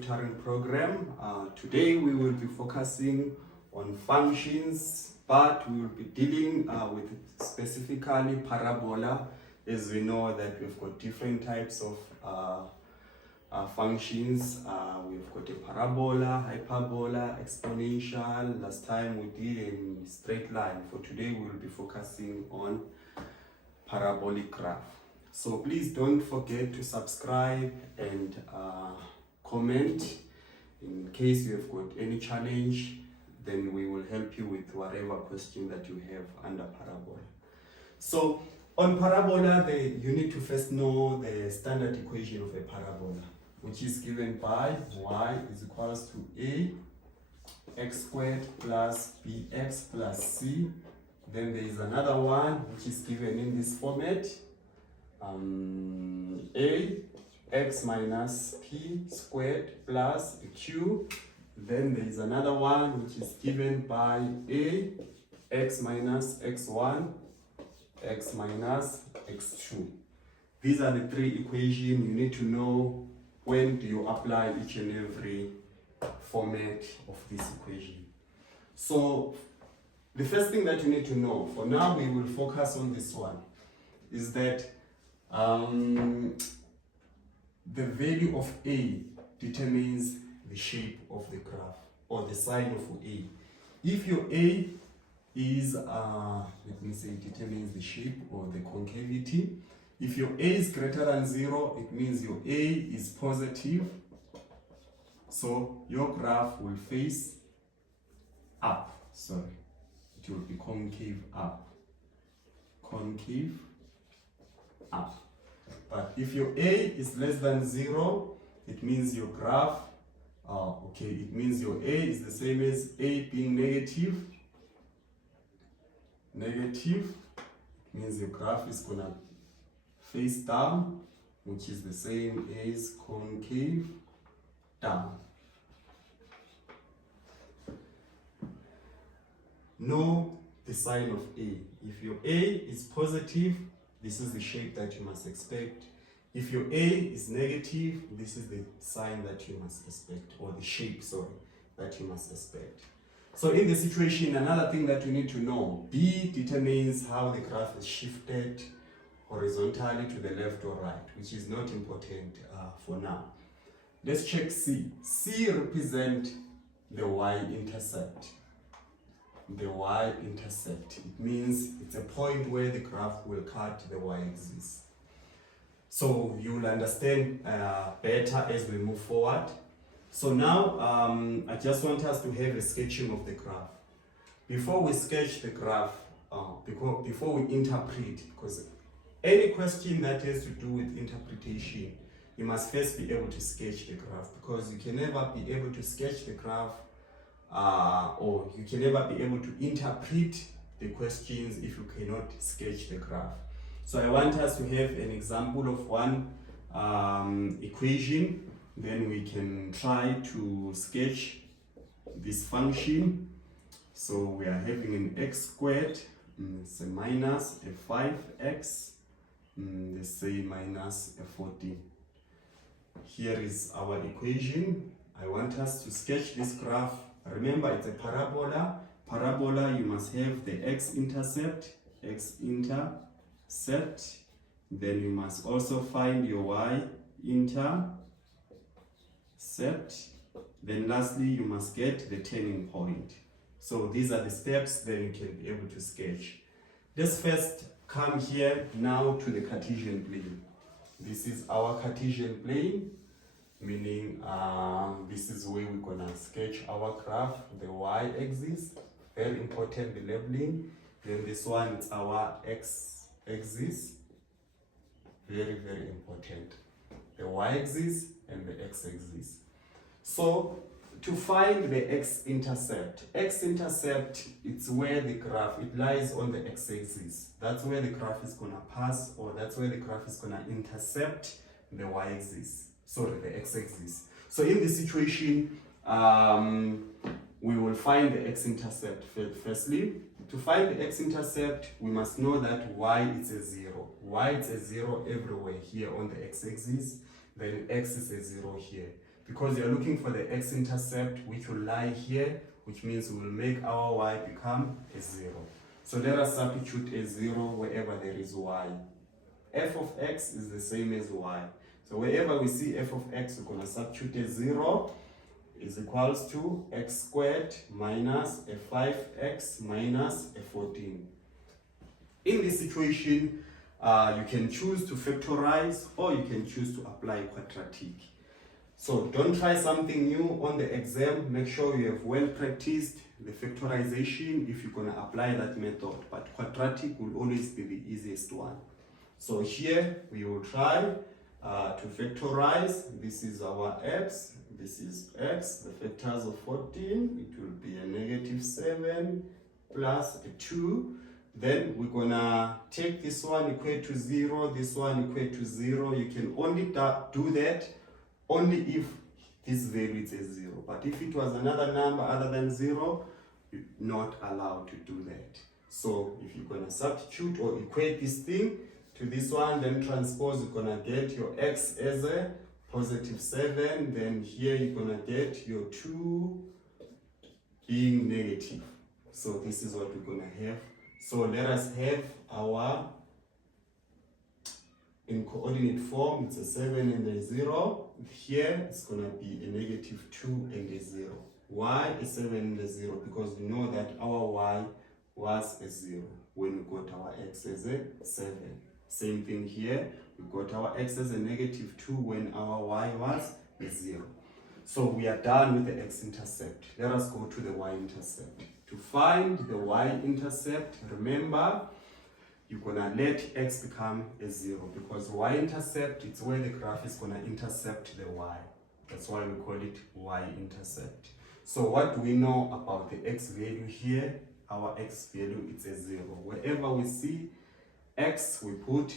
tutoring program. Today we will be focusing on functions, but we will be dealing with specifically parabola, as we know that we've got different types of functions. We've got a parabola, hyperbola, exponential. Last time we did a straight line. For today we will be focusing on parabolic graph. So please don't forget to subscribe and comment. In case you have got any challenge, then we will help you with whatever question that you have under parabola. So on parabola, you need to first know the standard equation of a parabola, which is given by y is equals to a x squared plus bx plus c. Then there is another one which is given in this format, a x minus p squared plus q. Then there is another one which is given by a x minus x1 x minus x2. These are the three equations you need to know when do you apply each and every format of this equation. So the first thing that you need to know, for now we will focus on this one, is that the value of a determines the shape of the graph or the sign of a. If your a is, let me say, determines the shape or the concavity. If your a is greater than 0, it means your a is positive. So your graph will face up. Sorry, it will be concave up. Concave up. But if your a is less than 0, it means your graph, it means your a is the same as a being negative. Negative means your graph is gonna face down, which is the same as concave down. Know the sign of a. If your a is positive, this is the shape that you must expect. If your a is negative, this is the sign that you must expect, or the shape, sorry, that you must expect. So in this situation, another thing that you need to know, b determines how the graph is shifted horizontally to the left or right, which is not important for now. Let's check c. C represents the y-intercept. The y-intercept. It means it's a point where the graph will cut the y-axis. So you will understand better as we move forward. So now I just want us to have a sketching of the graph. Before we sketch the graph, before we interpret, because any question that has to do with interpretation, you must first be able to sketch the graph, because you can never be able to sketch the graph or you can never be able to interpret the questions if you cannot sketch the graph. So I want us to have an example of one equation, then we can try to sketch this function. So we are having an x squared, it's a minus a 5x, let's say minus a 14. Here is our equation. I want us to sketch this graph. Remember, it's a parabola. Parabola, you must have the x-intercept, then you must also find your y-intercept, then lastly you must get the turning point. So these are the steps, then you can be able to sketch. Let's first come here now to the Cartesian plane. This is our Cartesian plane, meaning this is where we're gonna sketch our graph, the y-axis, very important, the labeling. Then this one is our x-axis, very, very important, the y-axis and the x-axis. So to find the x-intercept, it's where the graph, it lies on the x-axis. That's where the graph is gonna pass, or that's where the graph is gonna intercept the y-axis, sorry, the x-axis. So in this situation, we will find the x-intercept firstly. To find the x-intercept, we must know that y is a 0. Y is a 0 everywhere here on the x-axis, then x is a 0 here. because you're looking for the x-intercept, which will lie here, which means we will make our y become a 0. So let us substitute a 0 wherever there is y. F of x is the same as y. So wherever we see f of x, we're going to substitute a 0 is equals to x squared minus a 5x minus a 14. In this situation, you can choose to factorize or you can choose to apply quadratic. So don't try something new on the exam. Make sure you have well practiced the factorization if you're going to apply that method. But quadratic will always be the easiest one. So here we will try to factorize. This is our x. This is x. The factors of 14. It will be a negative 7 plus a 2. Then we're gonna take this one equate to 0, this one equate to 0. You can only do that only if this value is a 0. But if it was another number other than 0, you're not allowed to do that. So if you're gonna substitute or equate this thing to this one, then transpose, you're gonna get your x as a positive 7. Then here you're gonna get your 2 being negative. So this is what we're gonna have. So let us have our, in coordinate form, it's a 7 and a 0. Here it's going to be a negative 2 and a 0. Why a 7 and a 0? Because we know that our y was a 0 when we got our x as a 7. Same thing here, we got our x as a negative 2 when our y was a 0. So we are done with the x-intercept. Let us go to the y-intercept. To find the y-intercept, remember, you're gonna let x become a 0 because y-intercept, it's where the graph is gonna intercept the y. That's why we call it y-intercept. So what do we know about the x value here? Our x value is a 0. Wherever we see x, we put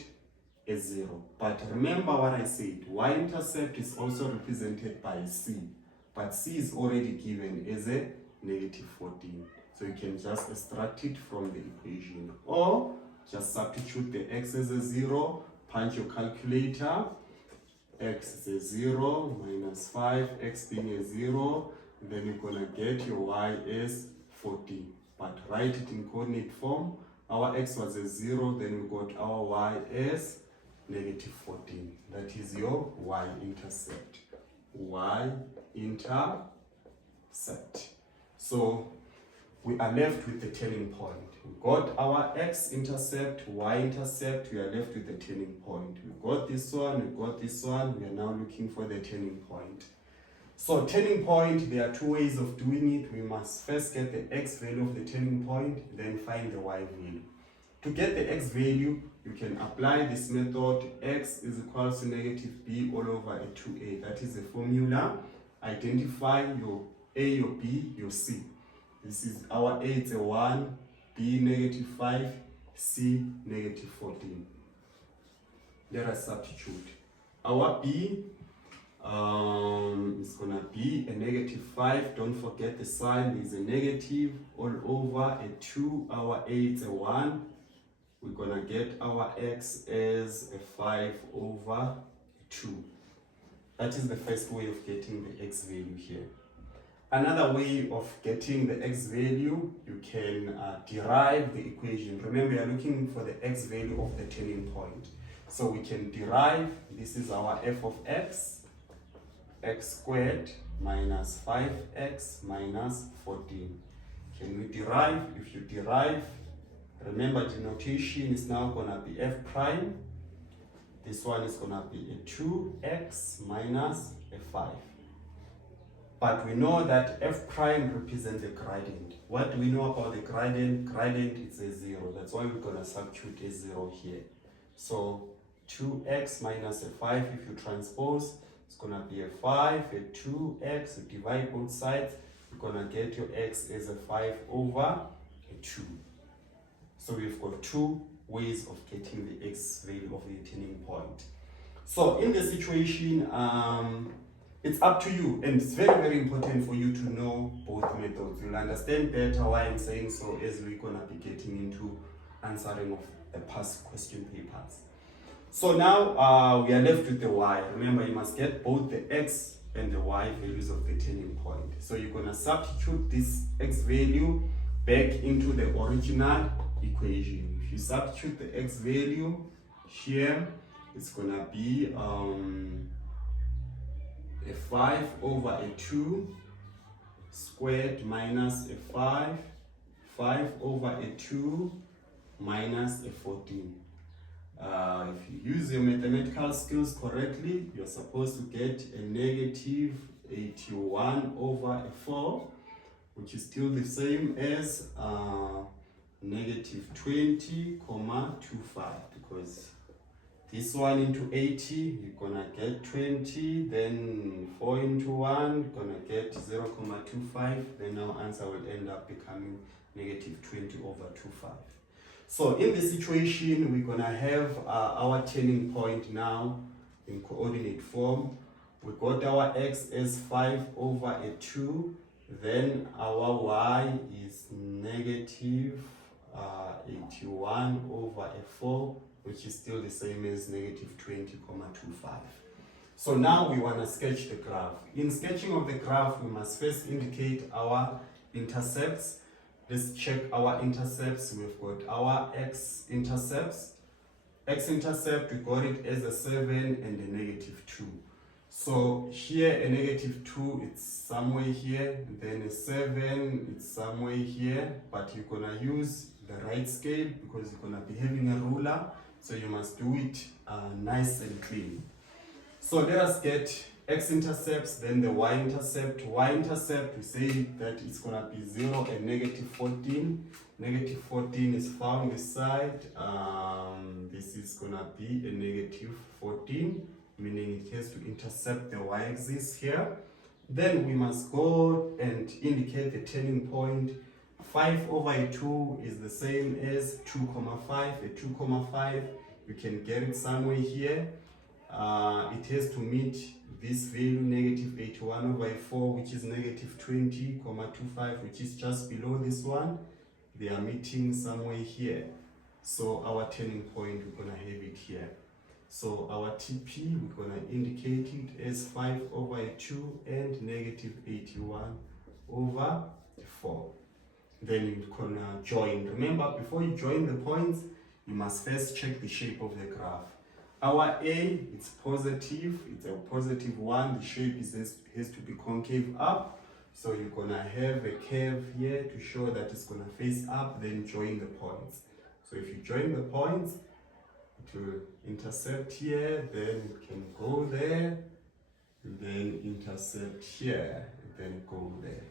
a 0. But remember what I said, y-intercept is also represented by c. But c is already given as a negative 14. So you can just extract it from the equation. Or just substitute the x as a 0, punch your calculator. X is a 0 minus 5, x being a 0. Then you're going to get your y as 14. But write it in coordinate form. Our x was a 0, then we got our y as negative 14. That is your y-intercept. Y-intercept. So we are left with the turning point. We got our x-intercept, y-intercept, we are left with the turning point. We got this one, we got this one, we are now looking for the turning point. So turning point, there are two ways of doing it. We must first get the x value of the turning point, then find the y value. To get the x value, you can apply this method, x is equal to negative b all over a 2a. That is the formula. Identify your a, your b, your c. This is our a, it's a 1, b negative 5, c negative 14. Let us substitute. Our b is gonna be a negative 5. Don't forget the sign is a negative all over a 2. Our a, it's a 1. We're gonna get our x as a 5 over 2. That is the first way of getting the x value here. Another way of getting the x value, you can derive the equation. Remember, you're looking for the x value of the turning point. So we can derive, this is our f of x, x squared minus 5x minus 14. Can we derive? If you derive, remember the notation is now going to be f prime. This one is going to be a 2x minus a 5. But we know that f prime represents the gradient. What do we know about the gradient? Gradient is a 0. That's why we're going to substitute a 0 here. So 2x minus a 5, if you transpose, it's going to be a 5, a 2x, you divide both sides, you're going to get your x as a 5 over a 2. So we've got two ways of getting the x value of the turning point. So in the situation, it's up to you, and it's very, very important for you to know both methods. You'll understand better why I'm saying so as we're going to be getting into answering of the past question papers. So now we are left with the y. Remember, you must get both the x and the y values of the turning point. So you're going to substitute this x value back into the original equation. If you substitute the x value here, it's going to be a 5 over a 2 squared minus a 5 over a 2 minus a 14. If you use your mathematical skills correctly, you're supposed to get a negative 81 over a 4, which is still the same as negative 20, 25, because this 1 into 80, you're gonna get 20, then 4 into 1, you're gonna get 0.25, then our answer will end up becoming negative 20 over 25. So in this situation, we're gonna have our turning point now in coordinate form. We got our x as 5 over a 2, then our y is negative 81 over a 4, which is still the same as negative 20.25. So now we want to sketch the graph. In sketching of the graph, we must first indicate our intercepts. Let's check our intercepts. We've got our x-intercepts. X-intercept, we got it as a 7 and a negative 2. So here a negative 2, it's somewhere here, then a 7, it's somewhere here, but you're gonna use the right scale because you're gonna be having a ruler, so you must do it nice and clean. So let us get x-intercepts, then the y-intercept. Y-intercept, we say that it's gonna be 0 and negative 14. Negative 14 is found this side. This is gonna be a negative 14, meaning it has to intercept the y-axis here. Then we must go and indicate the turning point. 5 over a 2 is the same as 2,5. A 2,5, you can get it somewhere here. It has to meet this value, negative 81 over a 4, which is negative 20,25, which is just below this one. They are meeting somewhere here. So our turning point, we're gonna have it here. So our TP, we're gonna indicate it as 5 over a 2 and negative 81 over 4. Then you're gonna join. Remember, before you join the points, you must first check the shape of the graph. Our A, it's positive, it's a positive 1. The shape has to be concave up. So you're gonna have a curve here to show that it's gonna face up, then join the points. So if you join the points, it will intercept here, then it can go there, then intercept here, then go there.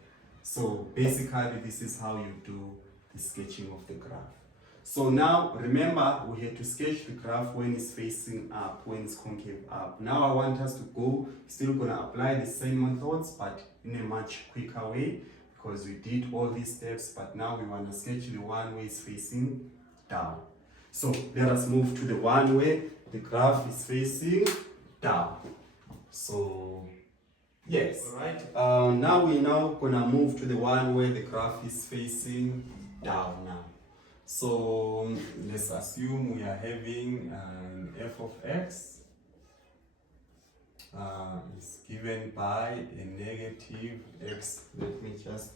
So basically, this is how you do the sketching of the graph. So now, remember, we had to sketch the graph when it's facing up, when it's concave up. Now I want us to go, still gonna apply the same methods, but in a much quicker way, because we did all these steps, but now we wanna sketch the one where it's facing down. So let us move to the one where the graph is facing down. So, yes. All right. Now we're gonna move to the one where the graph is facing down now. So let's assume we are having an f of x is given by a negative x. Let me just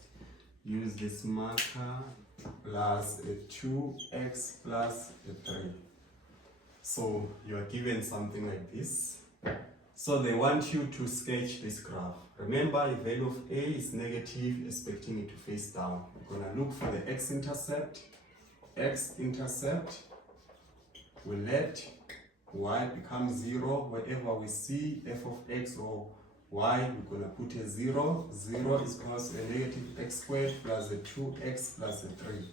use this marker, plus a 2x plus a 3. So you are given something like this. So they want you to sketch this graph. Remember, the value of a is negative, expecting it to face down. We're gonna look for the x-intercept. X-intercept will let y become 0. Wherever we see f of x or y, we're going to put a 0. 0 is equal to a negative x squared plus a 2x plus a 3.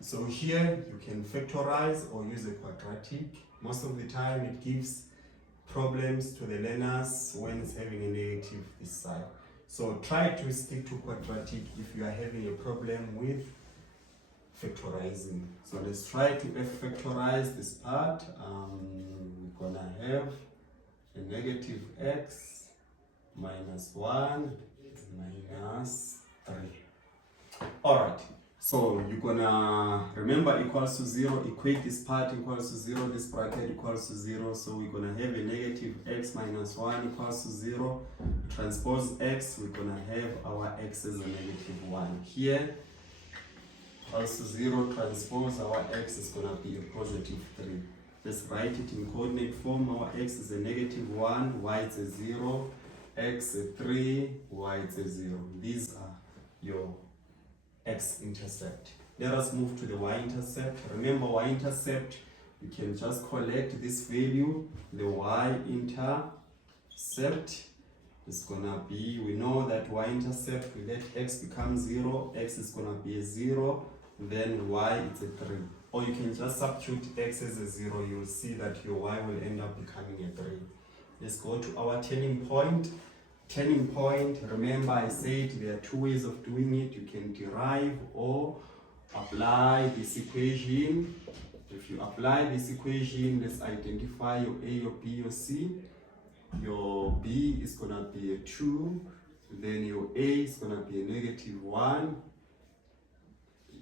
So here you can factorize or use a quadratic. Most of the time it gives problems to the learners when it's having a negative this side. So try to stick to quadratic if you are having a problem with factorizing. So let's try to factorize this part. We're gonna have a negative x minus 1 minus 3. Alright, So you're gonna remember equals to 0, equate this part equals to 0, this bracket equals to 0. So we're gonna have a negative x minus 1 equals to 0. Transpose x, we're gonna have our x as a negative 1. Here equals to 0, transpose our x is gonna be a positive 3. Let's write it in coordinate form. Our x is a negative 1, y is a 0, x a 3, y is a 0. These are your x-intercept. Let us move to the y-intercept. Remember, y-intercept, you can just collect this value. The y-intercept is gonna be, we know that y-intercept, we let x become 0, x is gonna be a 0, then y is a 3. Or you can just substitute x as a 0, you'll see that your y will end up becoming a 3. Let's go to our turning point. Turning point, remember I said there are two ways of doing it. You can derive or apply this equation. If you apply this equation, let's identify your A, your B, your C. Your B is going to be a 2. Then your A is going to be a negative 1.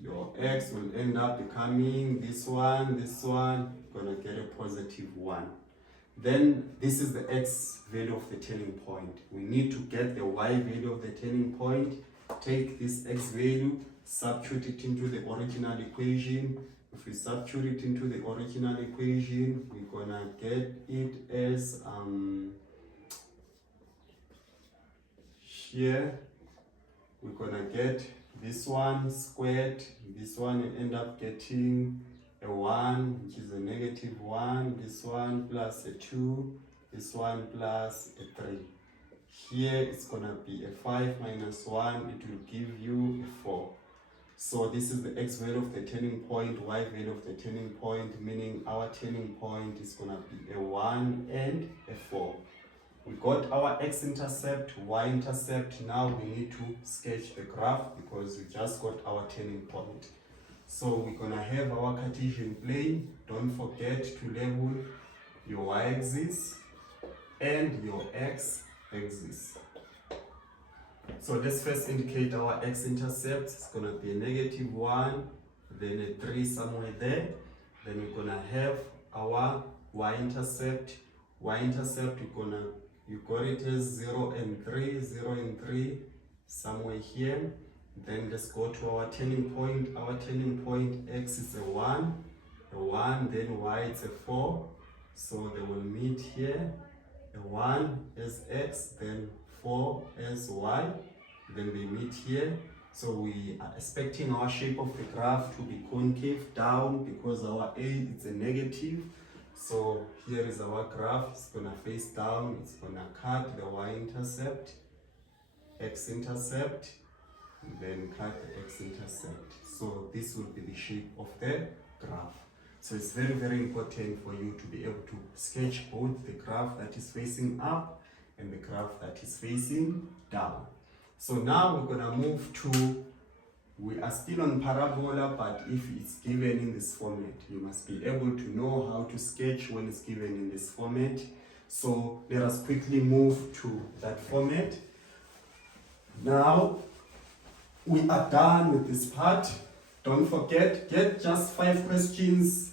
Your x will end up becoming this one, going to get a positive 1. Then this is the x value of the turning point. We need to get the y value of the turning point. Take this x value, substitute it into the original equation. If we substitute it into the original equation, we're gonna get it as here we're gonna get this one squared, this one will end up getting a 1, which is a negative 1, this one plus a 2, this one plus a 3. Here it's gonna be a 5 minus 1, it will give you a 4. So this is the x value of the turning point, y value of the turning point, meaning our turning point is gonna be a 1 and a 4. We got our x-intercept, y-intercept. Now we need to sketch the graph because we just got our turning point. So we're gonna have our Cartesian plane. Don't forget to label your y-axis and your x-axis. So let's first indicate our x-intercept. It's gonna be a negative 1, then a 3 somewhere there. Then we're gonna have our y-intercept. Y-intercept, you got it as 0 and 3, 0 and 3, somewhere here. Then let's go to our turning point. Our turning point, x is a 1, then y is a 4. So they will meet here. A 1 as x, then 4 as y. Then they meet here. So we are expecting our shape of the graph to be concave down because our a is a negative. So here is our graph. It's gonna face down. It's gonna cut the y-intercept, x-intercept, then cut the x-intercept. So this will be the shape of the graph. So it's very, very important for you to be able to sketch both the graph that is facing up and the graph that is facing down. So now we're gonna move to, we are still on parabola, but if it's given in this format, you must be able to know how to sketch when it's given in this format. So let us quickly move to that format. Now, we are done with this part. Don't forget, get just 5 questions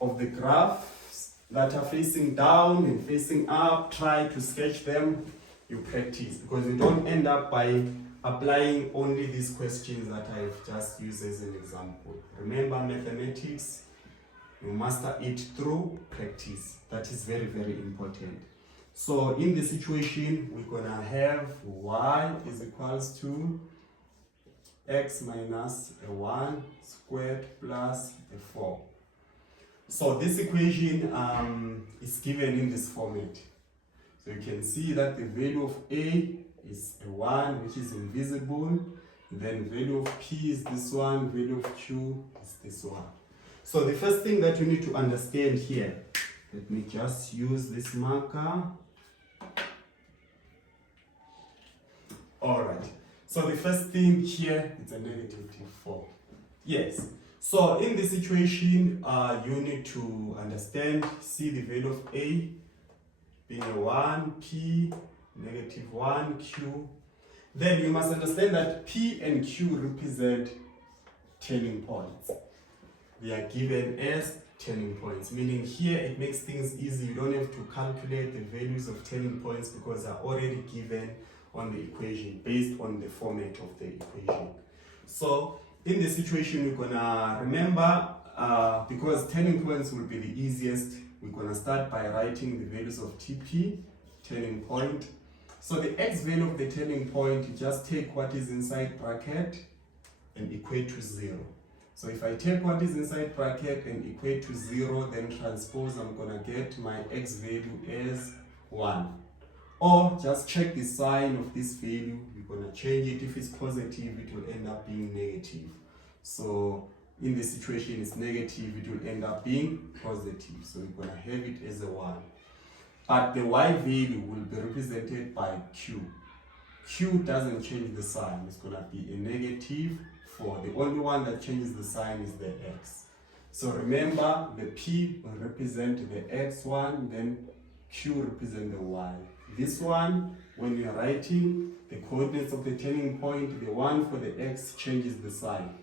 of the graphs that are facing down and facing up. Try to sketch them. You practice, because you don't end up by applying only these questions that I've just used as an example. Remember, mathematics, you master it through practice. That is very, very important. So in this situation, we're gonna have y is equals to x minus a 1 squared plus a 4. So this equation is given in this format. So you can see that the value of a is a 1, which is invisible. Then value of p is this one, value of q is this one. So the first thing that you need to understand here, let me just use this marker. All right. So the first thing here is a negative 4. Yes. So in this situation, you need to understand, see the value of a being a 1, p, negative 1, q. Then you must understand that p and q represent turning points. They are given as turning points, meaning here it makes things easy. You don't have to calculate the values of turning points because they are already given on the equation based on the format of the equation. So in this situation, we're gonna remember, because turning points will be the easiest, we're gonna start by writing the values of TP, turning point. So the x value of the turning point, you just take what is inside bracket and equate to 0. So if I take what is inside bracket and equate to 0, then transpose, I'm gonna get my x value as 1. Or just check the sign of this value, you're gonna change it. If it's positive, it will end up being negative. So in this situation, it's negative, it will end up being positive. So we're gonna have it as a 1. But the y value will be represented by q. Q doesn't change the sign, it's gonna be a negative 4. The only one that changes the sign is the x. So remember, the p will represent the x1, then q represent the y. This one, when you're writing the coordinates of the turning point, the 1 for the x changes the sign.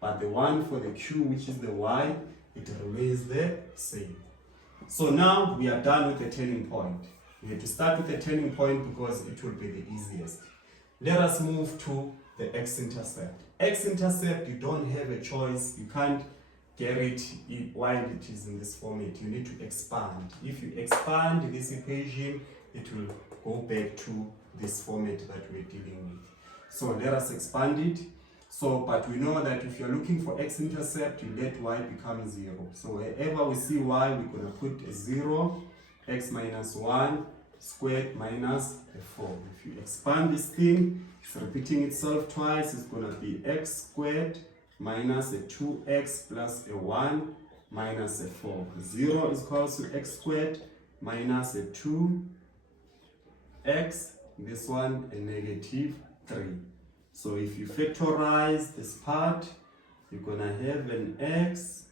But the 1 for the q, which is the y, it remains the same. So now we are done with the turning point. We have to start with the turning point because it will be the easiest. Let us move to the x-intercept. X-intercept, you don't have a choice. You can't get it while it is in this format. You need to expand. If you expand this equation, it will go back to this format that we're dealing with. So let us expand it. So, but we know that if you're looking for x-intercept, you let y become 0. So wherever we see y, we're going to put a 0, x minus 1 squared minus a 4. If you expand this thing, it's repeating itself twice. It's going to be x squared minus a 2x plus a 1 minus a 4. 0 is equal to x squared minus a 2x, this one a negative 3. So if you factorize this part, you're going to have an x,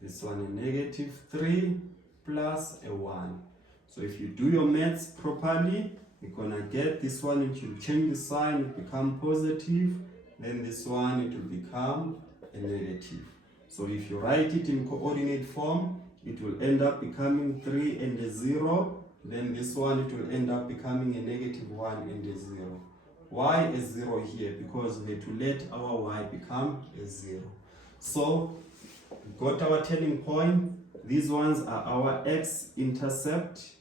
this one a negative 3 plus a 1. So if you do your maths properly, you're going to get this one, it will change the sign, it will become positive, then this one, it will become a negative. So if you write it in coordinate form, it will end up becoming 3 and a 0, then this one, it will end up becoming a negative 1 and a 0. Why is 0 here? Because we have to let our y become a 0. So we got our turning point. These ones are our x-intercept.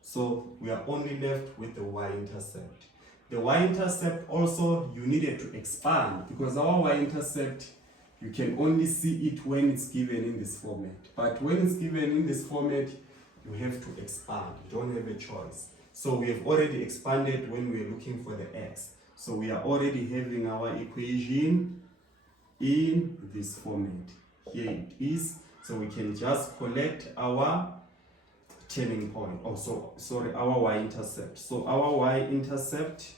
So we are only left with the y-intercept. The y-intercept also, you needed to expand because our y-intercept, you can only see it when it's given in this format. But when it's given in this format, you have to expand. You don't have a choice. So we have already expanded when we are looking for the x. So we are already having our equation in this format. Here it is. So we can just collect our turning point. Our y-intercept. So our y-intercept,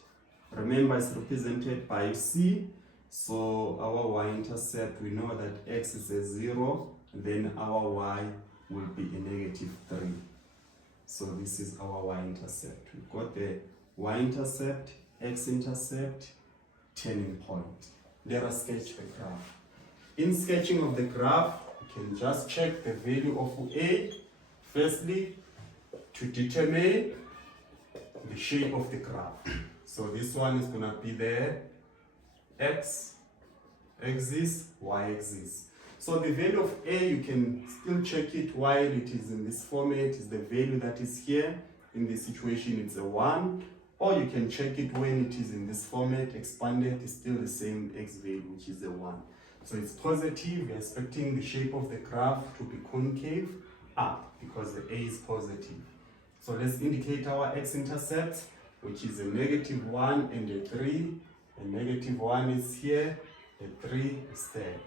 remember, is represented by c. So our y-intercept, we know that x is a 0, then our y will be a negative 3. So this is our y-intercept. We've got the y-intercept, x-intercept, turning point. Let us sketch the graph. In sketching of the graph, you can just check the value of a, firstly, to determine the shape of the graph. So this one is going to be the x-axis, y-axis. So the value of a, you can still check it while it is in this format, is the value that is here. In this situation, it's a 1. Or you can check it when it is in this format, expanded, is still the same x value, which is a 1. So it's positive, we're expecting the shape of the graph to be concave up because the a is positive. So let's indicate our x-intercept, which is a negative 1 and a 3. A negative 1 is here, a 3 is there.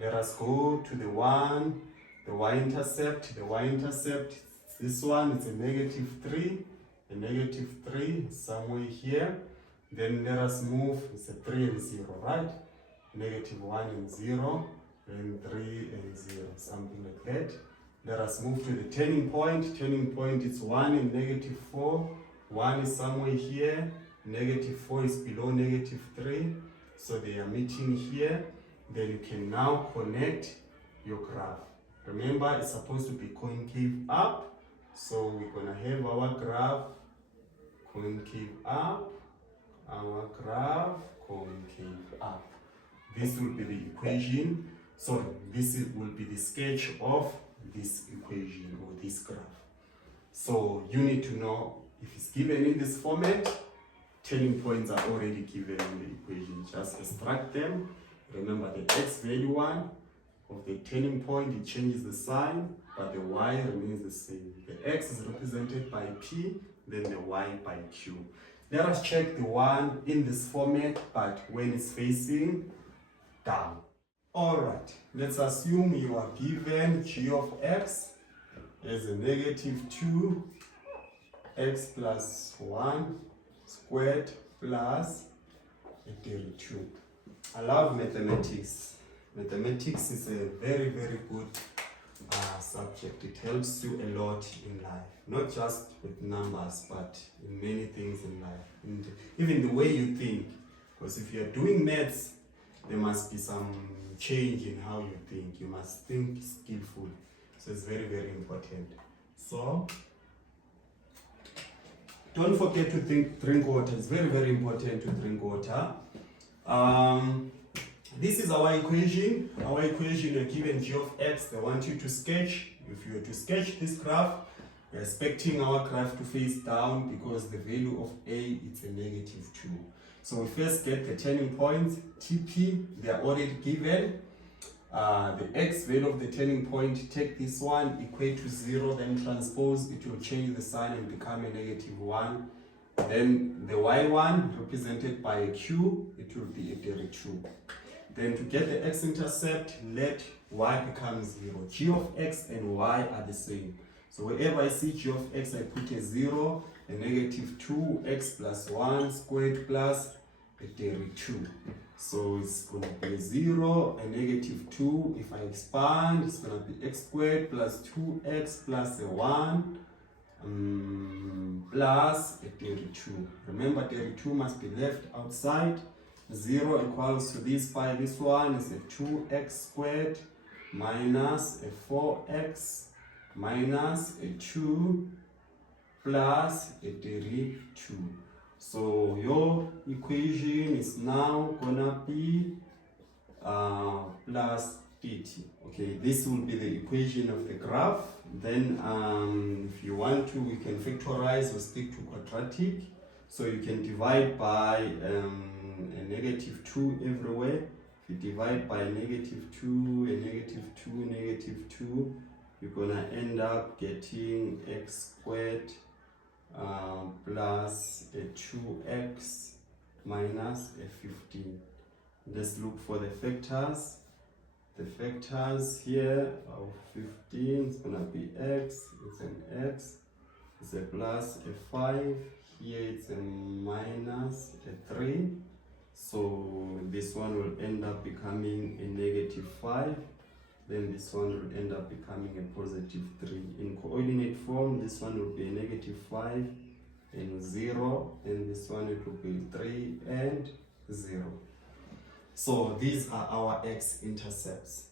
Let us go to the y-intercept. The y-intercept, this one is a negative 3. A negative 3 is somewhere here. Then let us move, it's a 3 and 0, right? Negative 1 and 0, then 3 and 0, something like that. Let us move to the turning point. Turning point is 1 and negative 4. 1 is somewhere here. Negative 4 is below negative 3. So they are meeting here. Then you can now connect your graph. Remember, it's supposed to be concave up. So we're gonna have our graph concave up, our graph concave up. This will be the equation. Sorry, will be the sketch of this equation or this graph. So you need to know if it's given in this format, turning points are already given in the equation. Just extract them. Remember the x value 1 of the turning point, it changes the sign, but the y remains the same. The x is represented by p, then the y by q. Let us check the one in this format, but when it's facing down. Alright, let's assume you are given g of x as a negative 2x plus 1 squared plus a 32. I love mathematics. Mathematics is a very, very good subject. It helps you a lot in life, not just with numbers, but in many things in life, and even the way you think. Because if you are doing maths, there must be some change in how you think. You must think skillfully. So it's very, very important. So don't forget to drink water. It's very, very important to drink water. This is our equation. Our equation, you're given g of x. They want you to sketch. If you were to sketch this graph, we're expecting our graph to face down because the value of a is a negative 2. So we first get the turning points, TP, they are already given. The x value of the turning point, take this one, equate to 0, then transpose, it will change the sign and become a negative 1. Then the y1, represented by a q, it will be a 32. Then to get the x-intercept, let y become 0. G of x and y are the same. So wherever I see g of x, I put a 0, a negative 2x plus 1 squared plus a 32. So it's going to be a 0, a negative 2. If I expand, it's going to be x squared plus 2x plus a 1 plus a 32. Remember, 32 must be left outside. 0 equals to this by this one is a 2x squared minus a 4x minus a 2 plus a 32. So your equation is now gonna be plus 30. Okay, this will be the equation of the graph. Then if you want to, we can factorize or stick to quadratic. So you can divide by a negative 2 everywhere. If you divide by a negative 2, a negative 2, negative 2, you're gonna end up getting x squared plus a 2x minus a 15. Let's look for the factors. The factors here of 15 is gonna be x, it's an x, it's a plus a 5, here it's a minus a 3. So this one will end up becoming a negative 5. Then this one will end up becoming a positive 3. In coordinate form, this one will be a negative 5 and 0. And this one it will be 3 and 0. So these are our x-intercepts.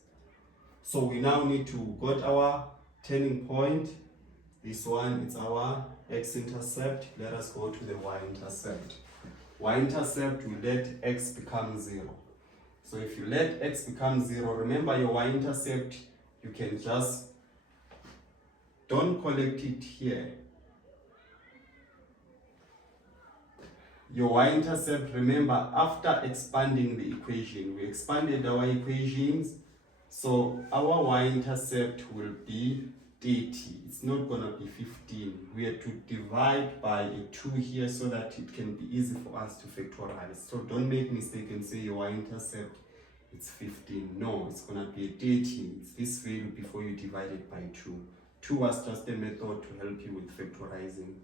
So we now need to got our turning point. This one is our x-intercept. Let us go to the y-intercept. Y-intercept will let x become 0. So if you let x become 0, remember your y-intercept, you can just, don't collect it here. Your y-intercept, remember, after expanding the equation, we expanded our equations, so our y-intercept will be 30. It's not going to be 15. We have to divide by a 2 here so that it can be easy for us to factorize. So don't make mistake and say your y-intercept it's 15. No, it's going to be a 30. It's this value before you divide it by 2. 2 was just a method to help you with factorizing,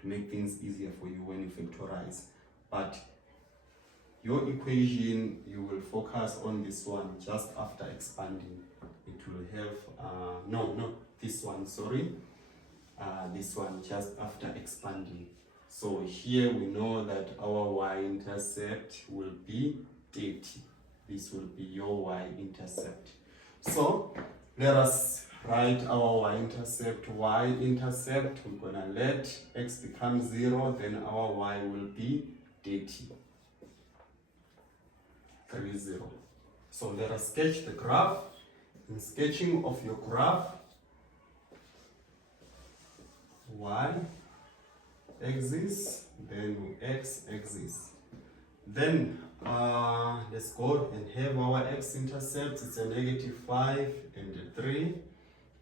to make things easier for you when you factorize. But your equation, you will focus on this one just after expanding. It will have, this one, sorry. This one just after expanding. So here we know that our y-intercept will be 30. This will be your y-intercept. So let us write our y-intercept. Y-intercept, we're gonna let x become 0, then our y will be 30. 30. So let us sketch the graph. In sketching of your graph, y-axis, then x-axis. Then let's go and have our x-intercepts. It's a -5 and a 3.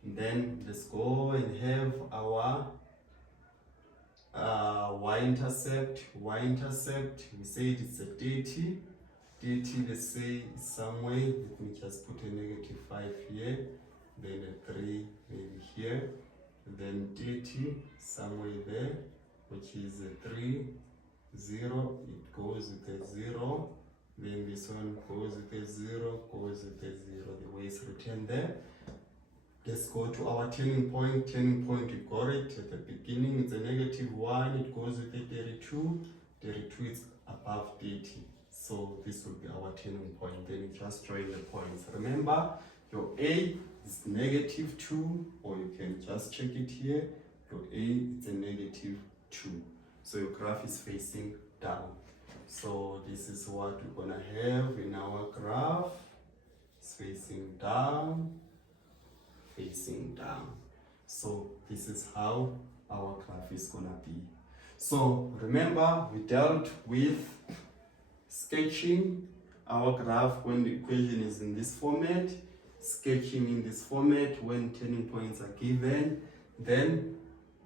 Then let's go and have our y-intercept. Y-intercept, we said it's a 30. 30, let's say somewhere, let me just put a -5 here, then a 3 maybe here, then 30 somewhere there, which is a 3, 0, it goes with a 0, then this one goes with a 0, goes with a 0, the way it's written there. Let's go to our turning point. Turning point, we got it at the beginning, it's a -1, it goes with a 32, 32 is above 30. So this will be our turning point. Then you just join the points. Remember, your A is -2, or you can just check it here. Your A is a -2. So your graph is facing down. So this is what we're gonna have in our graph. It's facing down, facing down. So this is how our graph is gonna be. So remember, we dealt with sketching our graph when the equation is in this format, sketching in this format when turning points are given. Then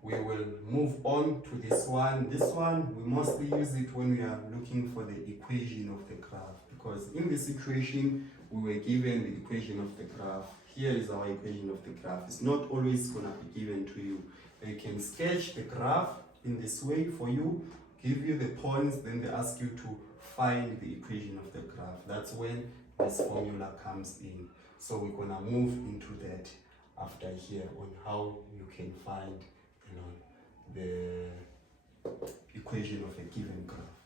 we will move on to this one. This one, we mostly use it when we are looking for the equation of the graph, because in this equation, we were given the equation of the graph. Here is our equation of the graph. It's not always gonna be given to you. They can sketch the graph in this way for you, give you the points, then they ask you to find the equation of the graph. That's when this formula comes in. So we're gonna move into that after here on how you can find, the equation of a given graph.